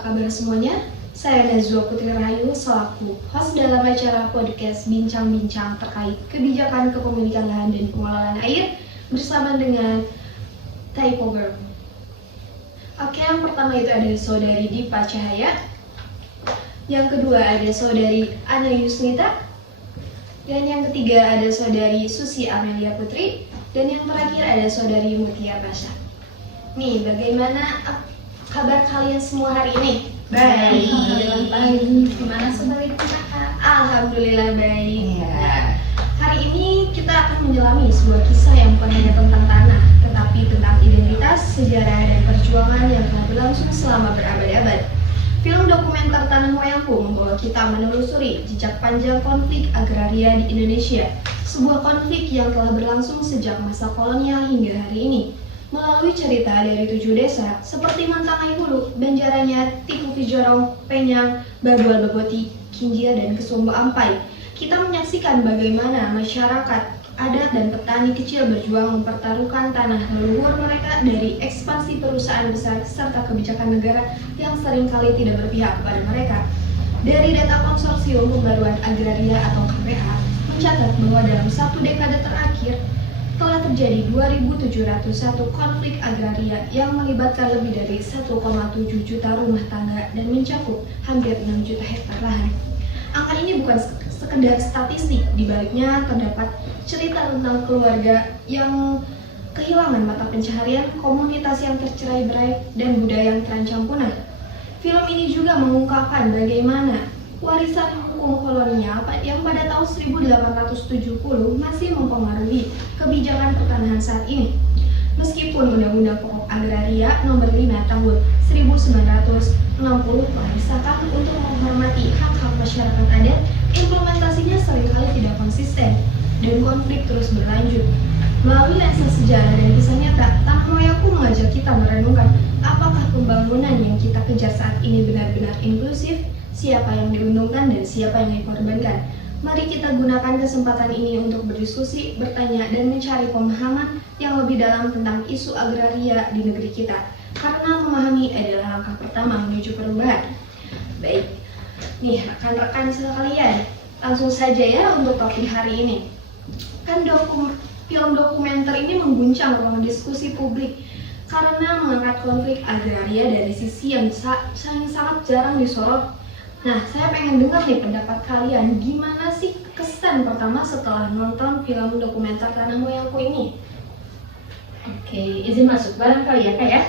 kabar semuanya? Saya Nazwa Putri Rahayu selaku host dalam acara podcast Bincang-Bincang terkait kebijakan kepemilikan lahan dan pengelolaan air bersama dengan Typogram. Oke, yang pertama itu ada saudari Dipa Cahaya, yang kedua ada saudari Ana Yusnita, dan yang ketiga ada saudari Susi Amelia Putri, dan yang terakhir ada saudari Mutia Pasha. Nih, bagaimana kabar kalian semua hari ini? Baik. Alhamdulillah baik. Gimana sebaliknya Kak? Alhamdulillah baik. Iya. Hari ini kita akan menyelami sebuah kisah yang bukan hanya tentang tanah, tetapi tentang identitas, sejarah, dan perjuangan yang telah berlangsung selama berabad-abad. Film dokumenter Tanah Moyangku membawa kita menelusuri jejak panjang konflik agraria di Indonesia, sebuah konflik yang telah berlangsung sejak masa kolonial hingga hari ini. Melalui cerita dari 7 desa seperti Mantangai Hulu, Banjaranya, Tikupi Jorong, Penyang, Babual Baboti, Kinjil, dan Kesumbo Ampai, kita menyaksikan bagaimana masyarakat, adat, dan petani kecil berjuang mempertaruhkan tanah leluhur mereka dari ekspansi perusahaan besar serta kebijakan negara yang seringkali tidak berpihak kepada mereka. Dari data Konsorsium Pembaruan Agraria atau KPA mencatat bahwa dalam 1 dekade terakhir telah terjadi 2.701 konflik agraria yang melibatkan lebih dari 1,7 juta rumah tangga dan mencakup hampir 6 juta hektar lahan. Angka ini bukan sekedar statistik, dibaliknya terdapat cerita tentang keluarga yang kehilangan mata pencaharian, komunitas yang tercerai-berai, dan budaya yang terancam punah. Film ini juga mengungkapkan bagaimana warisan hukum kolonial yang pada tahun 1870 masih mempengaruhi kebijakan pertanahan saat ini. Meskipun Undang-Undang Pokok Agraria Nomor 5 Tahun 1960 telah disahkan untuk menghormati hak-hak masyarakat adat, implementasinya seringkali tidak konsisten dan konflik terus berlanjut. Melalui lensa sejarah dan kisah nyata, Tanah Moyangku mengajak kita merenungkan apakah pembangunan yang kita kejar saat ini benar-benar inklusif, siapa yang diuntungkan dan siapa yang dikorbankan. Mari kita gunakan kesempatan ini untuk berdiskusi, bertanya, dan mencari pemahaman yang lebih dalam tentang isu agraria di negeri kita. Karena memahami adalah langkah pertama menuju perubahan. Baik, nih rekan-rekan sekalian, langsung saja ya untuk topik hari ini. Kan film dokumenter ini mengguncang ruang diskusi publik karena mengangkat konflik agraria dari sisi yang sangat jarang disorot. Nah, saya pengen dengar nih pendapat kalian, gimana sih kesan pertama setelah nonton film dokumenter Tanah Moyangku ini? Oke, izin masuk barangkali ya Kak ya.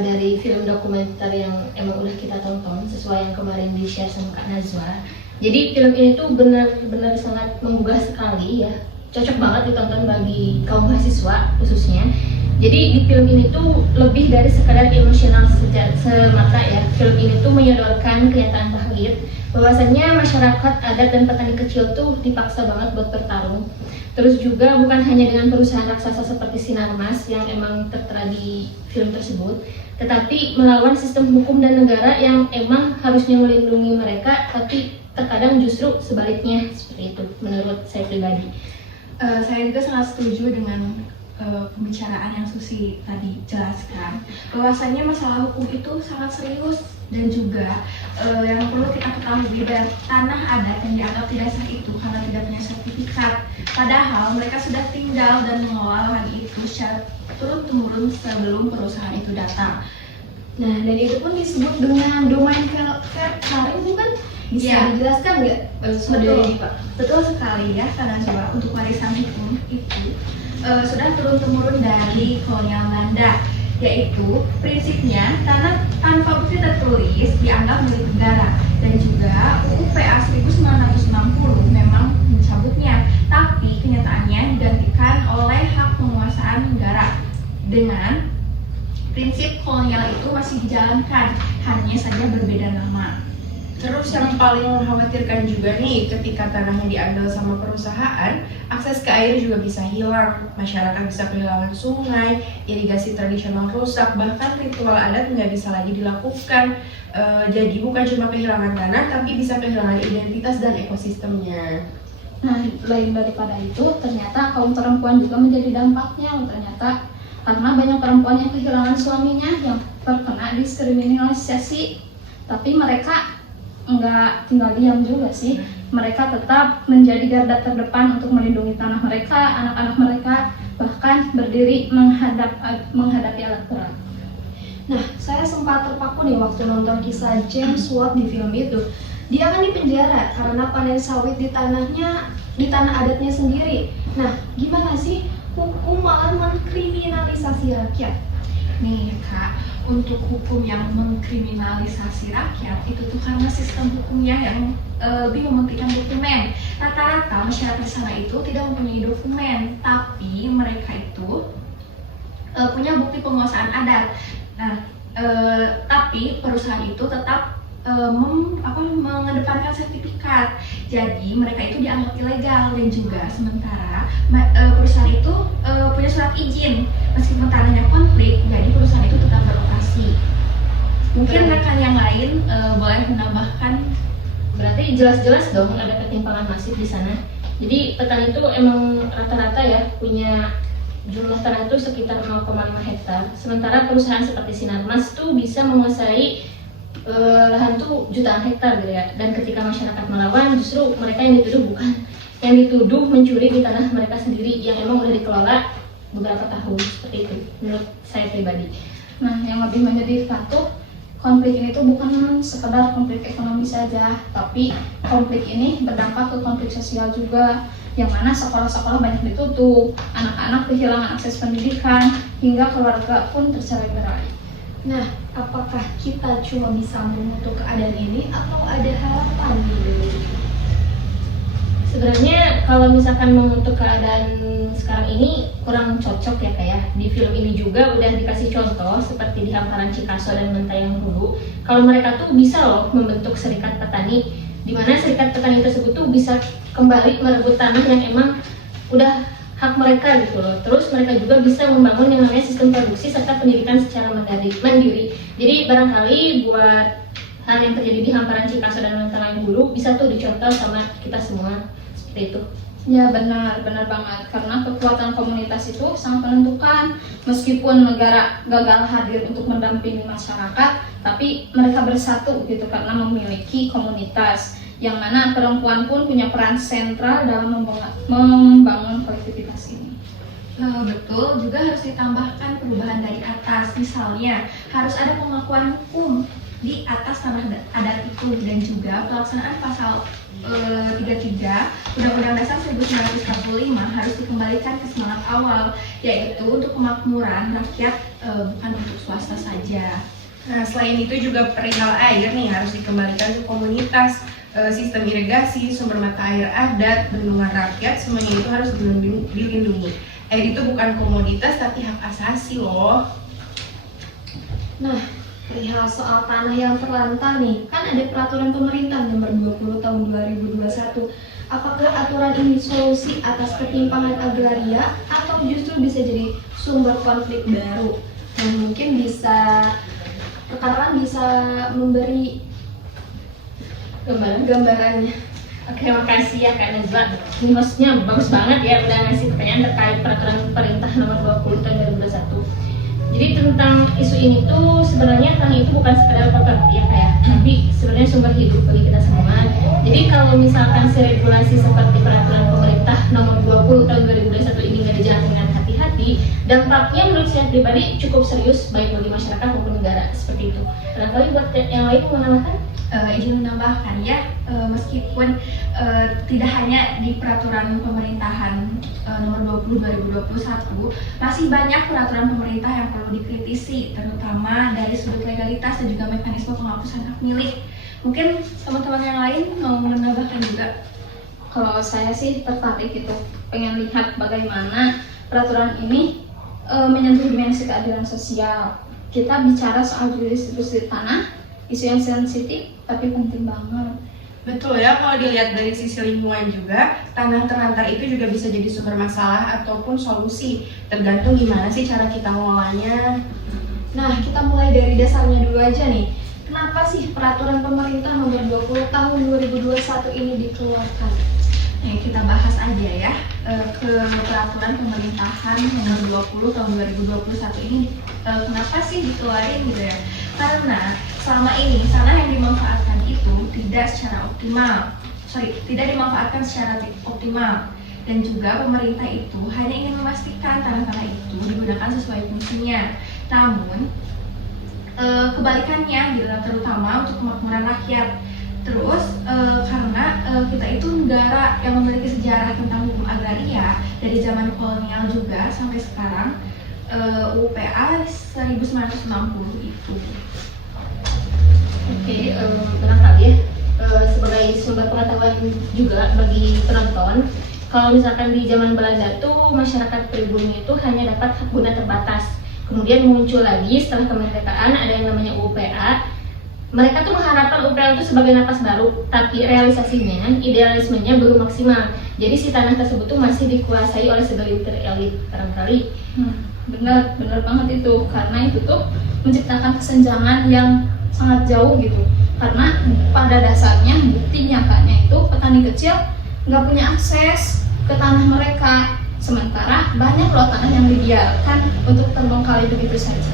Dari film dokumenter yang emang udah kita tonton sesuai yang kemarin di-share sama Kak Nazwa. Jadi film ini tuh benar-benar sangat menggugah sekali ya. Cocok banget ditonton bagi kaum mahasiswa khususnya. Jadi di film ini tuh lebih dari sekadar emosional semata ya. Film ini tuh menyodorkan kenyataan pahit bahwasannya masyarakat adat dan petani kecil tuh dipaksa banget buat bertarung. Terus juga bukan hanya dengan perusahaan raksasa seperti Sinarmas yang emang tertera di film tersebut, tetapi melawan sistem hukum dan negara yang emang harusnya melindungi mereka, tapi terkadang justru sebaliknya seperti itu menurut saya pribadi. Saya juga sangat setuju dengan pembicaraan yang Susi tadi jelaskan, bahwasanya masalah hukum itu sangat serius dan juga yang perlu kita ketahui dan tanah adat yang dianggap tidak sah itu karena tidak punya sertifikat, padahal mereka sudah tinggal dan mengelola lahan itu secara turun-temurun sebelum perusahaan itu datang. Nah, dan itu pun disebut dengan domain karang, bukan? Bisa dijelaskan nggak, saudari Pak? Betul sekali ya, karena coba untuk warisan hukum itu sudah turun-temurun dari kolonial Belanda, yaitu prinsipnya tanah tanpa bukti tertulis dianggap milik negara, dan juga UU PA 1960 memang mencabutnya, tapi kenyataannya digantikan oleh hak penguasaan negara dengan prinsip kolonial itu masih dijalankan, hanya saja berbeda nama. Terus yang paling mengkhawatirkan juga nih, ketika tanahnya diambil sama perusahaan, akses ke air juga bisa hilang, masyarakat bisa kehilangan sungai, irigasi tradisional rusak, bahkan ritual adat nggak bisa lagi dilakukan. Jadi bukan cuma kehilangan tanah, tapi bisa kehilangan identitas dan ekosistemnya. Nah, lain daripada itu, ternyata kaum perempuan juga menjadi dampaknya. Ternyata karena banyak perempuan yang kehilangan suaminya yang terkena diskriminalisasi, tapi mereka nggak tinggal diam juga sih. Mereka tetap menjadi garda terdepan untuk melindungi tanah mereka, anak-anak mereka, bahkan berdiri menghadapi alat berat. Nah, saya sempat terpaku nih waktu nonton kisah James Watt di film itu. Dia kan dipenjara karena panen sawit di tanah adatnya sendiri. Nah, gimana sih hukum malah mengkriminalisasi rakyat? Nih Kak, untuk hukum yang mengkriminalisasi rakyat itu tuh karena sistem hukumnya yang lebih mementingkan dokumen. Rata-rata masyarakat di sana itu tidak mempunyai dokumen, tapi mereka itu punya bukti penguasaan adat. Nah, tapi perusahaan itu tetap mengedepankan sertifikat. Jadi mereka itu dianggap ilegal, dan juga sementara perusahaan itu punya surat izin. Meskipun tanahnya konflik, jadi perusahaan itu tetap beroperasi. Mungkin rekan yang lain boleh menambahkan. Berarti jelas-jelas dong ada ketimpangan masif di sana. Jadi petani itu emang rata-rata ya punya jumlah tanah itu sekitar 0,5 hektar. Sementara perusahaan seperti Sinarmas tuh bisa menguasai lahan tuh jutaan hektar gitu ya. Dan ketika masyarakat melawan, justru mereka yang dituduh mencuri di tanah mereka sendiri yang emang udah dikelola beberapa tahun, seperti itu menurut saya pribadi. Nah, yang lebih menyedihkan tuh konflik ini tuh bukan sekedar konflik ekonomi saja, tapi konflik ini berdampak ke konflik sosial juga, yang mana sekolah-sekolah banyak ditutup, anak-anak kehilangan akses pendidikan, hingga keluarga pun tercerai-berai. Nah, apakah kita cuma bisa mengutuk keadaan ini atau ada harapan nih? Sebenarnya kalau misalkan mengutuk keadaan sekarang ini kurang cocok ya kayak di film ini juga udah dikasih contoh seperti di hamparan Cikaso dan Mentayang Hulu. Kalau mereka tuh bisa loh membentuk serikat petani, di mana serikat petani tersebut tuh bisa kembali merebut tanah yang emang udah hak mereka gitu loh. Terus mereka juga bisa membangun yang namanya sistem produksi serta pendidikan secara mandiri. Jadi barangkali buat hal yang terjadi di hamparan Cikaso dan Mentayang Hulu bisa tuh dicontoh sama kita semua seperti itu. Ya benar banget, karena kekuatan komunitas itu sangat menentukan. Meskipun negara gagal hadir untuk mendampingi masyarakat, tapi mereka bersatu gitu karena memiliki komunitas, yang mana perempuan pun punya peran sentral dalam membangun kolektivitas ini. Betul, juga harus ditambahkan perubahan dari atas. Misalnya, harus ada pengakuan hukum di atas tanah adat itu, dan juga pelaksanaan pasal 33 Undang-Undang Dasar 1945 harus dikembalikan ke semangat awal, yaitu untuk kemakmuran rakyat, bukan untuk swasta saja. Nah, selain itu juga perihal air nih harus dikembalikan ke komunitas. Sistem irigasi, sumber mata air adat, bendungan rakyat, semuanya itu harus dilindungi. Air itu bukan komoditas tapi hak asasi loh. Nah, perihal soal tanah yang terlantar nih, kan ada peraturan pemerintah nomor 20 tahun 2021. Apakah aturan ini solusi atas ketimpangan agraria atau justru bisa jadi sumber konflik baru? Nah, mungkin rekan-rekan bisa memberi gambarannya. Oke, makasih ya Kak Najwa. Ini hostnya bagus banget ya udah ngasih pertanyaan terkait peraturan pemerintah nomor 20 tahun 2021. Jadi tentang isu ini tuh sebenarnya tanah itu bukan sekedar properti ya kayak, tapi sebenarnya sumber hidup bagi kita semua. Jadi kalau misalkan si regulasi seperti peraturan pemerintah nomor 20 tahun 2021 ini nggak dijalankan dengan hati-hati, dampaknya menurut saya pribadi cukup serius baik bagi masyarakat maupun negara seperti itu. Barangkali buat yang lain mau menambahkan? Izin menambahkan ya, meskipun tidak hanya di peraturan pemerintahan nomor 20 2021, masih banyak peraturan pemerintah yang perlu dikritisi, terutama dari sudut legalitas dan juga mekanisme penghapusan hak milik. Mungkin teman-teman yang lain mau menambahkan juga. Kalau saya sih tertarik gitu, pengen lihat bagaimana peraturan ini menyentuh dimensi keadilan sosial. Kita bicara soal redistribusi tanah, isu yang sensitif tapi penting banget. Betul ya, kalau dilihat dari sisi lingkungan juga, tanah terlantar itu juga bisa jadi sumber masalah ataupun solusi. Tergantung gimana sih cara kita ngolahnya. Nah, kita mulai dari dasarnya dulu aja nih. Kenapa sih peraturan pemerintah nomor 20 tahun 2021 ini dikeluarkan? Nih, kita bahas aja ya ke peraturan pemerintahan nomor 20 tahun 2021 ini kenapa sih dikeluarin gitu ya? Karena selama ini tanah yang dimanfaatkan itu tidak dimanfaatkan secara optimal, dan juga pemerintah itu hanya ingin memastikan tanah-tanah itu digunakan sesuai fungsinya. Namun kebalikannya gitu, terutama untuk kemakmuran rakyat. Terus karena kita itu negara yang memiliki sejarah tentang hukum agraria dari zaman kolonial juga sampai sekarang, UPA 1960 itu. Oke, barangkali ya, sebagai sumber pengetahuan juga bagi penonton, kalau misalkan di zaman Belanda tuh masyarakat pribumi itu hanya dapat hak guna terbatas. Kemudian muncul lagi setelah kemerdekaan ada yang namanya UPA. Mereka tuh mengharapkan UPA itu sebagai napas baru, tapi realisasinya, idealismenya belum maksimal. Jadi si tanah tersebut tuh masih dikuasai oleh segelintir elit barangkali. Bener banget itu, karena itu tuh menciptakan kesenjangan yang sangat jauh gitu. Karena pada dasarnya bukti nyatanya itu petani kecil nggak punya akses ke tanah mereka, sementara banyak loh tanah yang dibiarkan untuk terbengkalai begitu saja.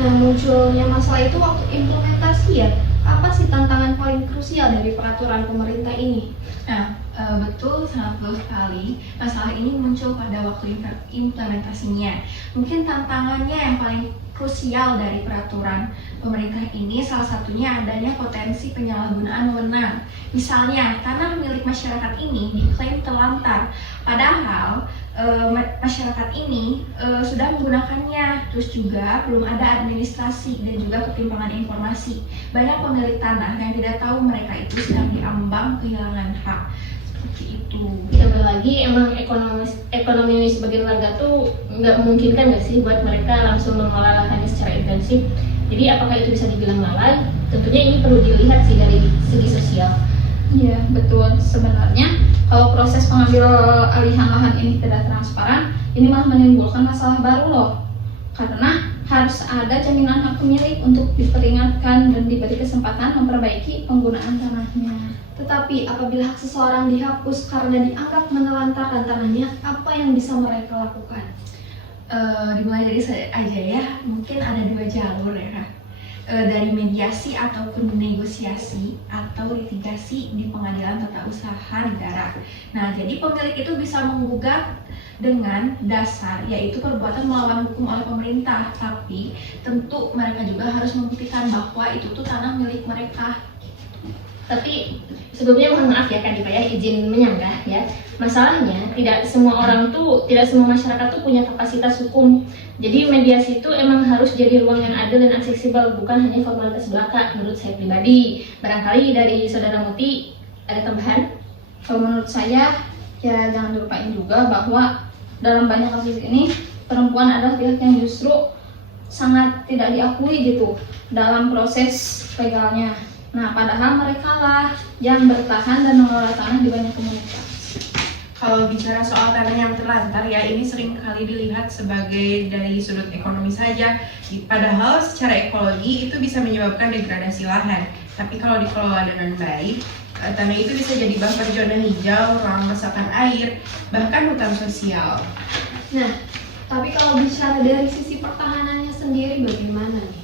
Nah, munculnya masalah itu waktu implementasi ya. Apa sih tantangan paling krusial dari peraturan pemerintah ini? Nah, betul, sangat betul sekali. Masalah ini muncul pada waktu implementasinya. Mungkin tantangannya yang paling krusial dari peraturan pemerintah ini salah satunya adanya potensi penyalahgunaan wewenang. Misalnya, tanah milik masyarakat ini diklaim terlantar, padahal masyarakat ini sudah menggunakannya. Terus juga belum ada administrasi dan juga ketimpangan informasi. Banyak pemilik tanah yang tidak tahu mereka itu sedang diambang kehilangan hak. Seperti itu. Ditambah lagi emang ekonomi sebagian warga tuh nggak memungkinkan nggak sih buat mereka langsung mengelola lahannya secara intensif. Jadi apakah itu bisa dibilang lalai? Tentunya ini perlu dilihat sih dari segi sosial. Iya, betul. Sebenarnya kalau proses pengambil alihan lahan ini tidak transparan, ini malah menimbulkan masalah baru loh. Karena harus ada jaminan hak pemilik untuk diperingatkan dan diberi kesempatan memperbaiki penggunaan tanahnya. Tetapi apabila hak seseorang dihapus karena dianggap menelantarkan tanahnya, apa yang bisa mereka lakukan? Dimulai dari saya aja ya, mungkin ada dua jalur ya Kak. Dari mediasi ataupun negosiasi atau litigasi di pengadilan tata usaha negara. Nah, jadi pemilik itu bisa menggugat dengan dasar yaitu perbuatan melawan hukum oleh pemerintah, tapi tentu mereka juga harus membuktikan bahwa itu tuh tanah milik mereka. Tapi sebelumnya mohon maaf ya Kak Dipa ya, izin menyanggah ya. Masalahnya tidak semua masyarakat tuh punya kapasitas hukum. Jadi mediasi itu emang harus jadi ruang yang adil dan aksesibel, bukan hanya formalitas belaka menurut saya pribadi. Barangkali dari Saudara Muti ada tambahan? Kalau menurut saya, ya jangan dilupain juga bahwa dalam banyak kasus ini perempuan adalah pihak yang justru sangat tidak diakui gitu dalam proses legalnya. Nah, padahal mereka lah yang bertahan dan mengelola tanah di banyak komunitas. Kalau bicara soal tanah yang terlantar ya, ini sering kali dilihat sebagai dari sudut ekonomi saja. Padahal secara ekologi itu bisa menyebabkan degradasi lahan. Tapi kalau dikelola dengan baik, tanah itu bisa jadi buffer zona hijau, ruang resapan air, bahkan hutan sosial. Nah, tapi kalau bicara dari sisi pertahanannya sendiri bagaimana nih?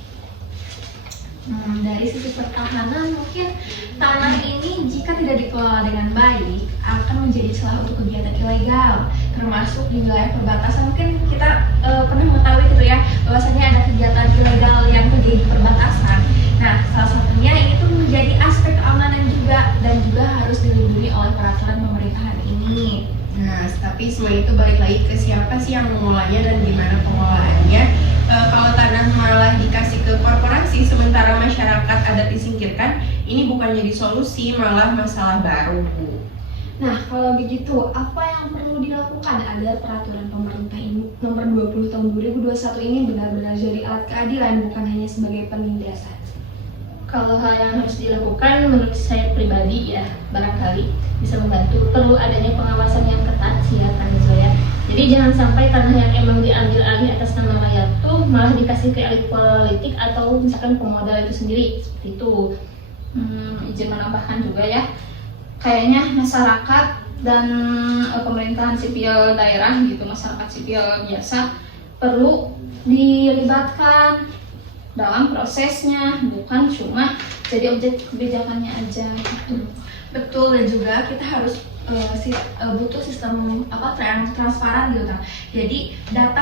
Dari sisi pertahanan, mungkin tanah ini jika tidak dikelola dengan baik akan menjadi celah untuk kegiatan ilegal, termasuk di wilayah perbatasan. Mungkin kita pernah mengetahui gitu ya, bahwasanya ada kegiatan ilegal yang terjadi di perbatasan. Nah, salah satunya ini tuh menjadi aspek keamanan juga dan juga harus dilindungi oleh peraturan pemerintahan ini. Nah, tapi semua itu balik lagi ke siapa sih yang mengolahnya dan gimana pengolahannya. Kalau tanah malah dikasih ke korporasi sementara masyarakat adat disingkirkan, ini bukan jadi solusi, malah masalah baru, Bu. Nah, kalau begitu, apa yang perlu dilakukan agar peraturan pemerintah ini nomor 20 tahun 2021 ini benar-benar jadi alat keadilan, bukan hanya sebagai penindasan? Kalau hal yang harus dilakukan menurut saya pribadi ya, barangkali bisa membantu, perlu adanya pengawasan yang ketat sih ya Kak Zoya. Jadi jangan sampai tanah yang emang diambil alih atas nama rakyat tuh malah dikasih ke elit politik atau misalkan pemodal itu sendiri, seperti itu. Izin menambahkan juga ya, kayaknya masyarakat dan pemerintahan sipil daerah gitu, masyarakat sipil biasa perlu dilibatkan dalam prosesnya, bukan cuma jadi objek kebijakannya aja gitu. Betul, dan juga kita harus butuh sistem transparan gitu kan. Jadi data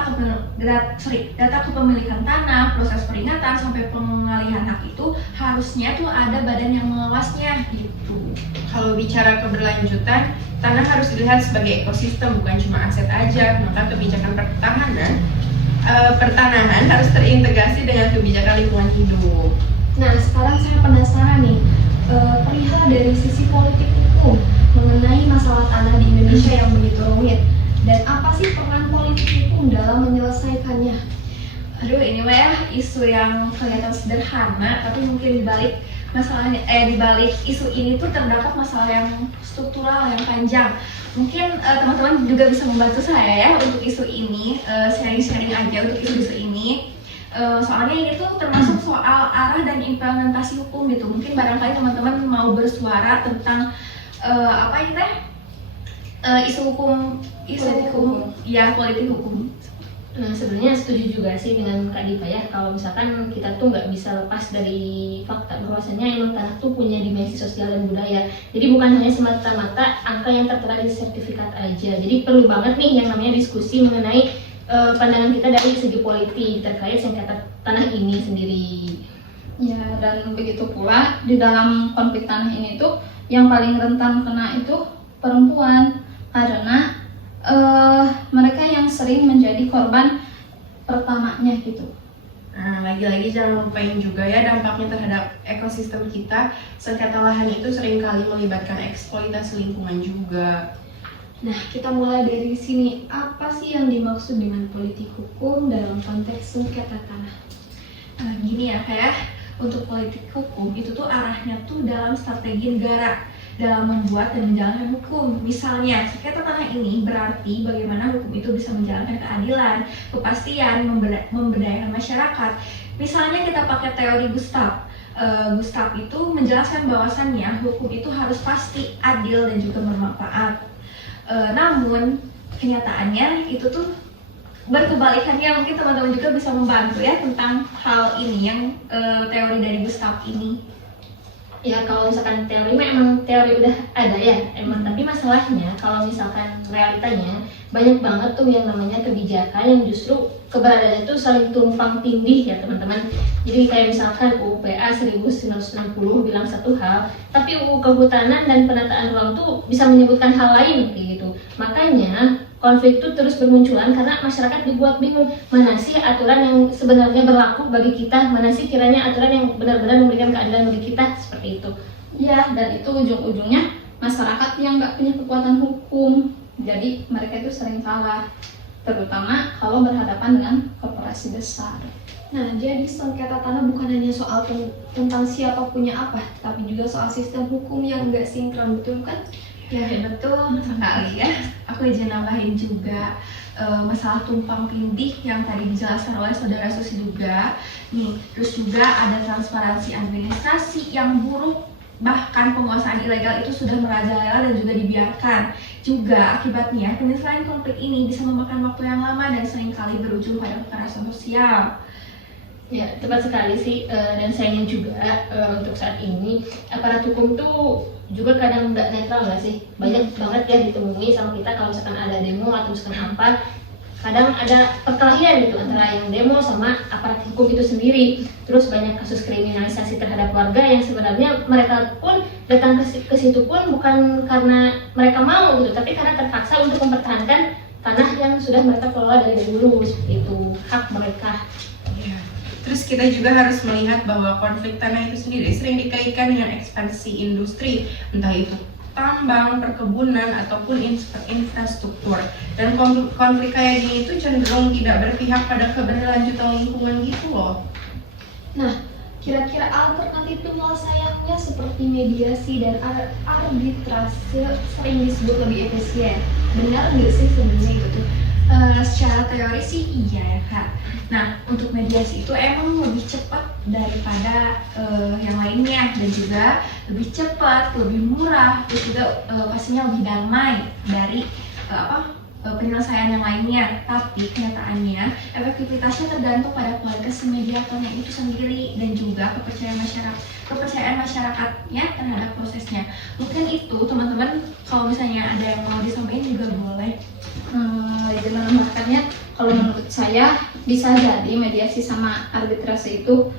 kepemilikan tanah, proses peringatan sampai pengalihan hak itu harusnya tuh ada badan yang mengawasnya gitu. Kalau bicara keberlanjutan, tanah harus dilihat sebagai ekosistem, bukan cuma aset aja. Maka kebijakan pertanahan harus terintegrasi dengan kebijakan lingkungan hidup. Nah, sekarang saya penasaran nih, perihal dari sisi politik hukum mengenai masalah tanah di Indonesia yang begitu rumit, dan apa sih peran politik hukum dalam menyelesaikannya? Aduh, ini mah ya isu yang kelihatan sederhana, tapi mungkin dibalik masalahnya, dibalik isu ini tuh terdapat masalah yang struktural yang panjang. Mungkin teman-teman juga bisa membantu saya ya untuk isu ini, sharing-sharing aja untuk isu-isu ini. Soalnya ini tuh termasuk soal arah dan implementasi hukum gitu. Mungkin barangkali teman-teman mau bersuara tentang apa ini teh? Isu hukum, ya politik hukum. Nah, sebenarnya setuju juga sih dengan Kak Diva ya, kalau misalkan kita tuh nggak bisa lepas dari fakta bahwasanya emang tanah tuh punya dimensi sosial dan budaya. Jadi bukan hanya semata-mata angka yang tertera di sertifikat aja. Jadi perlu banget nih yang namanya diskusi mengenai pandangan kita dari segi politik terkait sengketa tanah ini sendiri. Ya, dan begitu pula di dalam konflik tanah ini tuh yang paling rentan kena itu perempuan, karena mereka yang sering menjadi korban pertamanya gitu. Nah, lagi-lagi jangan lupain juga ya dampaknya terhadap ekosistem kita. Sengketa lahan itu seringkali melibatkan eksploitasi lingkungan juga. Nah, kita mulai dari sini. Apa sih yang dimaksud dengan politik hukum dalam konteks sengketa tanah? Gini ya, kayak untuk politik hukum itu tuh arahnya tuh dalam strategi negara dalam membuat dan menjalankan hukum. Misalnya, sengketa tanah ini berarti bagaimana hukum itu bisa menjalankan keadilan, kepastian, memberdayakan masyarakat. Misalnya kita pakai teori Gustav. Gustav itu menjelaskan bahwasannya hukum itu harus pasti, adil, dan juga bermanfaat. Namun kenyataannya itu tuh berkebalikannya. Mungkin teman-teman juga bisa membantu ya tentang hal ini yang teori dari Gustav ini. Ya kalau misalkan teori memang teori udah ada ya emang, tapi masalahnya kalau misalkan realitanya banyak banget tuh yang namanya kebijakan yang justru keberadaannya tuh saling tumpang tindih ya teman-teman. Jadi kayak misalkan UU PA 1960 bilang satu hal, tapi UU Kehutanan dan Penataan Ruang tuh bisa menyebutkan hal lain kayak gitu. Makanya konflik itu terus bermunculan karena masyarakat dibuat bingung, mana sih aturan yang sebenarnya berlaku bagi kita, mana sih kiranya aturan yang benar-benar memberikan keadilan bagi kita, seperti itu. Ya, dan itu ujung-ujungnya masyarakat yang nggak punya kekuatan hukum, jadi mereka itu sering kalah, terutama kalau berhadapan dengan korporasi besar. Nah, jadi sengketa tanah bukan hanya soal tentang siapa punya apa, tapi juga soal sistem hukum yang nggak sinkron, betul kan? Ya betul sekali ya. Aku izin nambahin juga masalah tumpang tindih yang tadi dijelaskan oleh saudara Susi juga. Nih, terus juga ada transparansi administrasi yang buruk, bahkan penguasaan ilegal itu sudah merajalela dan juga dibiarkan. Juga akibatnya penyelesaian konflik ini bisa memakan waktu yang lama dan seringkali berujung pada kekerasan sosial. Ya, tepat sekali sih, dan sayangnya juga untuk saat ini aparat hukum tuh juga kadang nggak netral nggak sih? Banyak banget ya ditemui sama kita kalau misalkan ada demo atau misalkan apa, kadang ada perkelahian gitu antara yang demo sama aparat hukum itu sendiri. Terus banyak kasus kriminalisasi terhadap warga yang sebenarnya mereka pun datang ke situ pun bukan karena mereka mau gitu, tapi karena terpaksa untuk mempertahankan tanah yang sudah mereka kelola dari dulu, seperti itu, hak mereka. Terus kita juga harus melihat bahwa konflik tanah itu sendiri sering dikaitkan dengan ekspansi industri, entah itu tambang, perkebunan, ataupun infrastruktur. Dan konflik kayak gini itu cenderung tidak berpihak pada keberlanjutan lingkungan gitu loh. Nah, kira-kira alternatif penyelesaiannya seperti mediasi dan arbitrase sering disebut lebih efisien. Benar nggak sih sebenarnya itu tuh? Secara teori sih iya ya Kak. Nah, untuk mediasi itu emang lebih cepat daripada yang lainnya, dan juga lebih cepat, lebih murah, terus juga pastinya lebih damai dari penyelesaian yang lainnya. Tapi kenyataannya efektivitasnya tergantung pada kualitas mediatornya itu sendiri dan juga kepercayaan masyarakatnya terhadap prosesnya. Mungkin itu teman-teman, kalau misalnya ada yang mau disampaikan juga boleh. Izin menambahkannya, kalau menurut saya bisa jadi mediasi sama arbitrase itu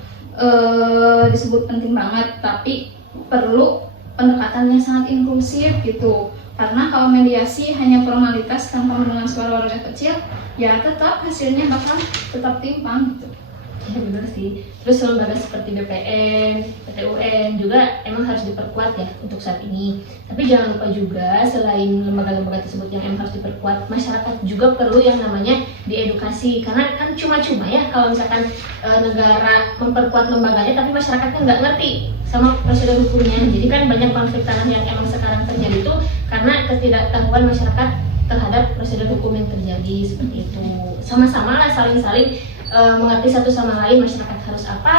disebut penting banget, tapi perlu pendekatan yang sangat inklusif gitu. Karena kalau mediasi hanya formalitas tanpa mendengar suara warga kecil, ya tetap hasilnya bakal tetap timpang gitu. Ya benar sih. Terus lembaga seperti BPN, PT UN juga emang harus diperkuat ya untuk saat ini. Tapi jangan lupa juga selain lembaga-lembaga tersebut yang emang harus diperkuat, masyarakat juga perlu yang namanya diedukasi. Karena kan cuma-cuma ya kalau misalkan negara memperkuat lembaganya tapi masyarakatnya nggak ngerti sama prosedur hukumnya. Jadi kan banyak konflik tanah yang emang sekarang terjadi itu karena ketidaktahuan masyarakat terhadap prosedur hukum yang terjadi seperti itu. Sama-sama lah saling-saling mengerti satu sama lain, masyarakat harus apa,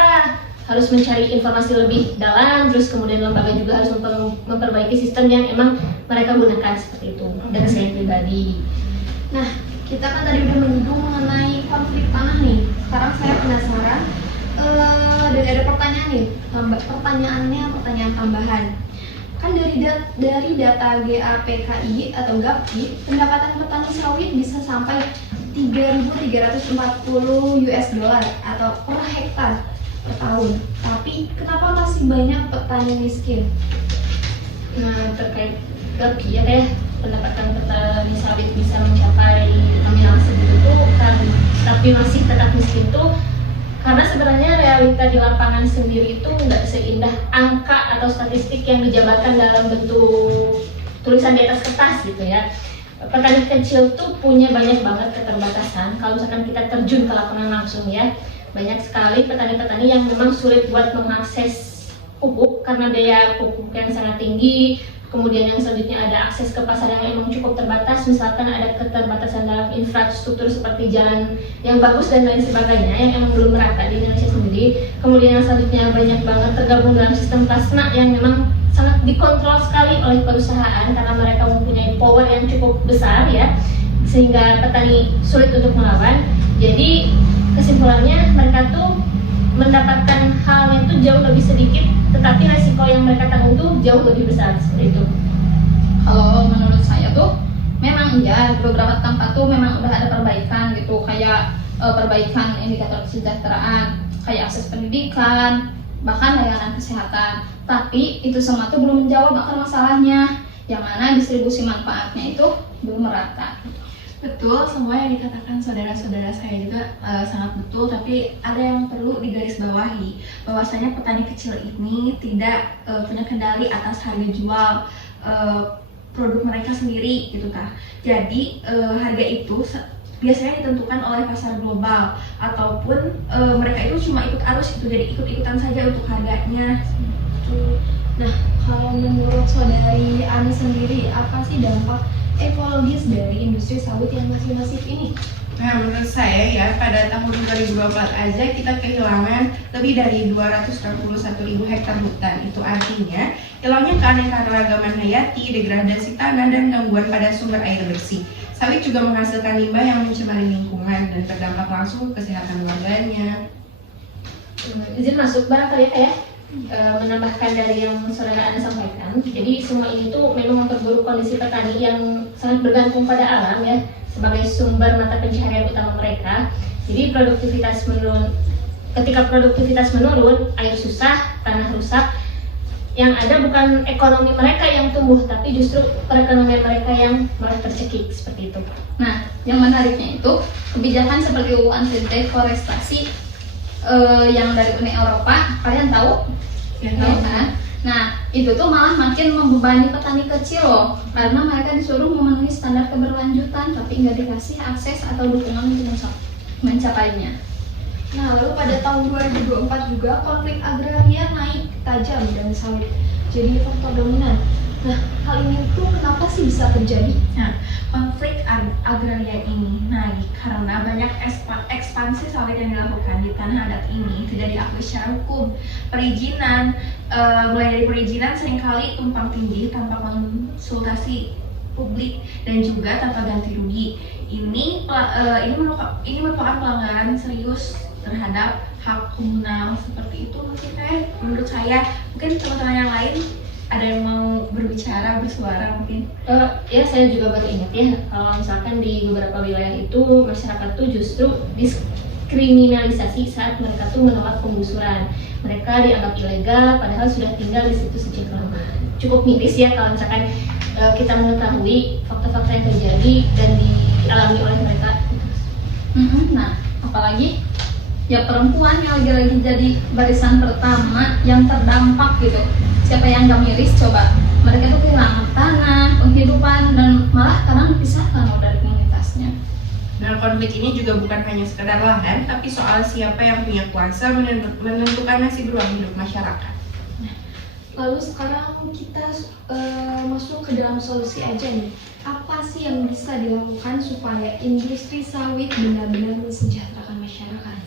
harus mencari informasi lebih dalam, terus kemudian lembaga juga harus memperbaiki sistem yang emang mereka gunakan seperti itu. Dari saya pribadi. Nah, kita kan tadi udah menyinggung mengenai konflik tanah nih. Sekarang saya penasaran dan ada pertanyaan nih, pertanyaan tambahan. Kan dari data GAPKI atau GAPI, pendapatan petani sawit bisa sampai 3.340 US dollar atau per hektar per tahun. Tapi kenapa masih banyak petani miskin? Nah, terkait GAPI ya kayak pendapatan petani sawit bisa mencapai nominal segitu tuh kan, tapi masih tetap miskin tuh karena sebenarnya realita di lapangan sendiri itu nggak seindah angka atau statistik yang dijabarkan dalam bentuk tulisan di atas kertas gitu ya. Petani kecil tuh punya banyak banget keterbatasan. Kalau misalkan kita terjun ke lapangan langsung ya, banyak sekali petani-petani yang memang sulit buat mengakses pupuk karena biaya pupuk yang sangat tinggi. Kemudian yang selanjutnya ada akses ke pasar yang emang cukup terbatas, misalkan ada keterbatasan dalam infrastruktur seperti jalan yang bagus dan lain sebagainya yang emang belum merata di Indonesia sendiri. Kemudian yang selanjutnya banyak banget tergabung dalam sistem plasma yang memang sangat dikontrol sekali oleh perusahaan karena mereka mempunyai power yang cukup besar ya, sehingga petani sulit untuk melawan. Jadi kesimpulannya mereka tuh mendapatkan hal yang tuh jauh lebih sedikit, tetapi resiko yang mereka tanggung tuh jauh lebih besar seperti itu. Kalau menurut saya tuh memang iya di beberapa tempat tuh memang udah ada perbaikan gitu, kayak perbaikan indikator kesejahteraan, kayak akses pendidikan, bahkan layanan kesehatan. Tapi itu semua tuh belum menjawab akar masalahnya, yang mana distribusi manfaatnya itu belum merata. Betul, semua yang dikatakan saudara-saudara saya juga sangat betul, tapi ada yang perlu digarisbawahi, bahwasanya petani kecil ini tidak punya kendali atas harga jual produk mereka sendiri gitu kan. Jadi harga itu biasanya ditentukan oleh pasar global ataupun mereka itu cuma ikut arus gitu, jadi ikut-ikutan saja untuk harganya. Nah, kalau menurut saudari Ani sendiri, apa sih dampak ekologis dari industri sawit yang masih masif ini? Nah, menurut saya ya, pada tahun 2024 aja kita kehilangan lebih dari 261.000 hektar hutan. Itu artinya hilangnya keanekaragaman hayati, degradasi tanah, dan gangguan pada sumber air bersih. Sawit juga menghasilkan limbah yang mencemari lingkungan dan berdampak langsung ke kesehatan warganya. Izin masuk barangkali ya, menambahkan dari yang saudara Ana sampaikan. Jadi semua ini tuh memang memperburuk kondisi petani yang sangat bergantung pada alam ya sebagai sumber mata pencaharian utama mereka. Jadi produktivitas menurun. Ketika produktivitas menurun, air susah, tanah rusak. Yang ada bukan ekonomi mereka yang tumbuh, tapi justru perekonomian mereka yang malah tercekik seperti itu. Nah, yang menariknya itu kebijakan seperti UU anti deforestasi yang dari Uni Eropa, kalian tahu? Ya, Tahu kan? Nah, itu tuh malah makin membebani petani kecil loh, karena mereka disuruh memenuhi standar keberlanjutan, tapi nggak dikasih akses atau dukungan untuk mencapainya. Nah, lalu pada tahun 2024 juga konflik agraria naik tajam dan sawit jadi faktor dominan. Nah, hal ini tuh kenapa sih bisa terjadi? Nah, konflik agraria ini. Nah, karena banyak ekspansi sawit yang dilakukan di tanah adat ini tidak diakui secara hukum. Perizinan, mulai dari perizinan seringkali tumpang tindih tanpa konsultasi publik dan juga tanpa ganti rugi. Ini merupakan pelanggaran serius terhadap hak komunal seperti itu menurut saya. Mungkin teman-teman yang lain ada yang mau berbicara, bersuara mungkin. Ya saya juga baru ingat ya, kalau misalkan di beberapa wilayah itu masyarakat tuh justru diskriminalisasi saat mereka tuh menolak penggusuran. Mereka dianggap ilegal padahal sudah tinggal di situ sejak lama. Cukup miris ya kalau misalkan kita mengetahui fakta-fakta yang terjadi dan dialami oleh mereka. Nah, apalagi ya perempuan yang lagi-lagi jadi barisan pertama yang terdampak gitu. Siapa yang gak miris coba? Mereka tuh kehilangan tanah, penghidupan, dan malah kadang dipisahkan dari komunitasnya. Nah, konflik ini juga bukan hanya sekedar lahan, tapi soal siapa yang punya kuasa menentukan nasib ruang hidup masyarakat. Lalu sekarang kita masuk ke dalam solusi aja nih. Apa sih yang bisa dilakukan supaya industri sawit benar-benar mensejahterakan masyarakat?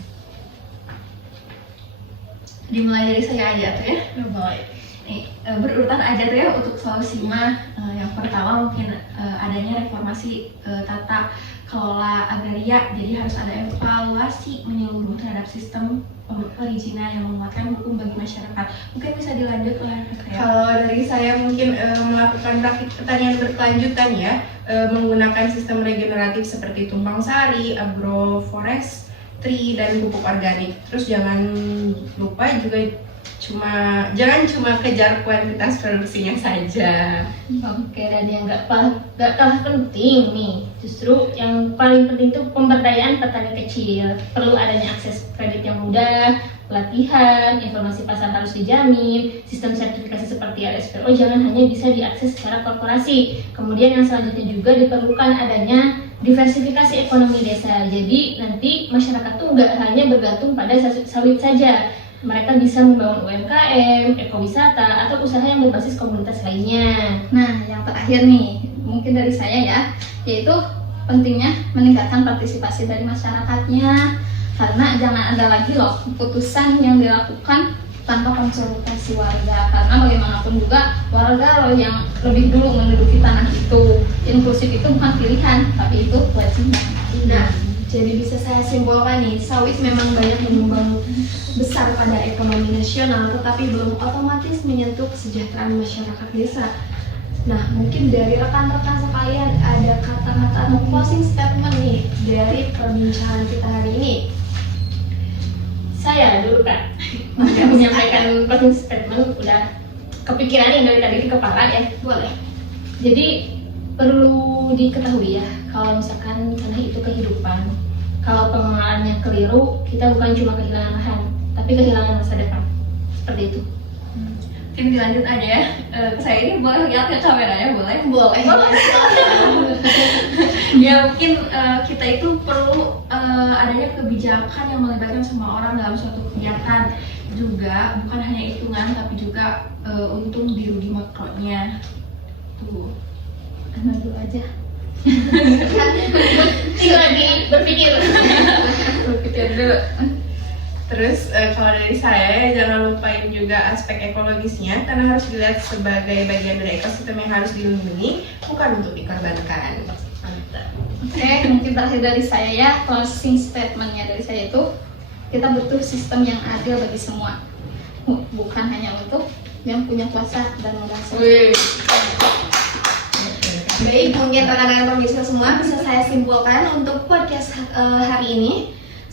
Dimulai dari saya aja tuh ya. Nih, berurutan aja tuh ya untuk solusi mah. Yang pertama mungkin adanya reformasi tata kelola agraria. Jadi harus ada evaluasi menyeluruh terhadap sistem perizinan yang menguatkan hukum bagi masyarakat. Mungkin bisa dilanjut oleh saya. Kalau dari saya mungkin melakukan praktik pertanian berkelanjutan ya, menggunakan sistem regeneratif seperti tumpang sari, agroforestry, dan pupuk organik. Terus jangan lupa juga jangan cuma kejar kuantitas produksinya saja. Oke, dan yang gak kalah penting nih, justru yang paling penting itu pemberdayaan petani kecil. Perlu adanya akses kredit yang mudah, pelatihan, informasi pasar harus dijamin, sistem sertifikasi seperti RSPO jangan hanya bisa diakses secara korporasi. Kemudian yang selanjutnya juga diperlukan adanya diversifikasi ekonomi desa. Jadi nanti masyarakat tuh nggak hanya bergantung pada sawit saja. Mereka bisa membangun UMKM, ekowisata, atau usaha yang berbasis komunitas lainnya. Nah, yang terakhir nih, mungkin dari saya ya, yaitu pentingnya meningkatkan partisipasi dari masyarakatnya. Karena jangan ada lagi loh keputusan yang dilakukan tanpa konsultasi warga. Karena bagaimanapun juga warga loh yang lebih dulu menduduki tanah itu. Inklusif itu bukan pilihan, tapi itu kewajiban. Nah, jadi bisa saya simpulkan nih, sawit memang banyak menyumbang besar pada ekonomi nasional, tetapi belum otomatis menyentuh kesejahteraan masyarakat desa. Nah, mungkin dari rekan-rekan sekalian ada kata-kata atau closing statement nih dari perbincangan kita hari ini. Saya dulu kan menyampaikan closing statement, udah kepikiran yang dari tadi di kepala ya. Boleh. Jadi perlu diketahui ya, kalau misalkan tanah itu kehidupan, kalau pengelolaannya keliru, kita bukan cuma kehilangan lahan, tapi kehilangan masa depan. Seperti itu. Mungkin dilanjut aja ya. Saya ini boleh lihat ke kameranya, boleh? Boleh. Ya mungkin kita itu perlu adanya kebijakan yang melibatkan semua orang dalam suatu kegiatan, juga bukan hanya hitungan tapi juga untung di rugi makronya. Tuh. Dulu aja. Lagi berpikir. Berpikir dulu. Terus kalau dari saya jangan lupain juga aspek ekologisnya, karena harus dilihat sebagai bagian dari ekosistem yang harus dilindungi, bukan untuk dikorbankan. Mantap. Oke, mungkin terakhir dari saya ya, closing statementnya dari saya itu kita butuh sistem yang adil bagi semua, bukan hanya untuk yang punya kuasa dan menguasai. Baik, mungkin rekan-rekan pemirsa semua bisa saya simpulkan untuk podcast hari ini.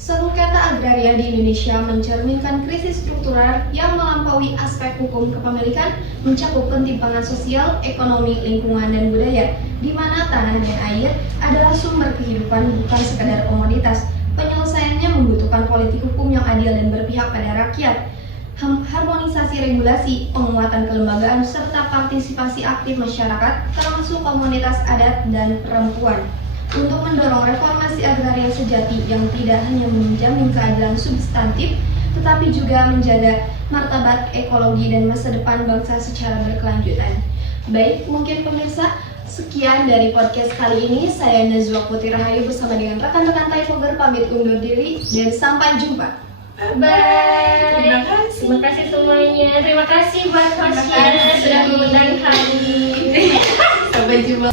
Sengketa agraria di Indonesia mencerminkan krisis struktural yang melampaui aspek hukum kepemilikan, mencakup ketimpangan sosial, ekonomi, lingkungan, dan budaya, di mana tanah dan air adalah sumber kehidupan bukan sekadar komoditas. Penyelesaiannya membutuhkan politik hukum yang adil dan berpihak pada rakyat, harmonisasi regulasi, penguatan kelembagaan, serta partisipasi aktif masyarakat, termasuk komunitas adat dan perempuan, untuk mendorong reformasi agraria sejati yang tidak hanya menjamin keadilan substantif, tetapi juga menjaga martabat ekologi dan masa depan bangsa secara berkelanjutan. Baik, mungkin pemirsa, Sekian dari podcast kali ini, saya Nazwa Putri Rahayu bersama dengan rekan-rekan Typoger pamit undur diri dan sampai jumpa. Bye. Terima kasih. Terima kasih semuanya. Terima kasih buat hostnya sudah mengundang kami. Sampai jumpa.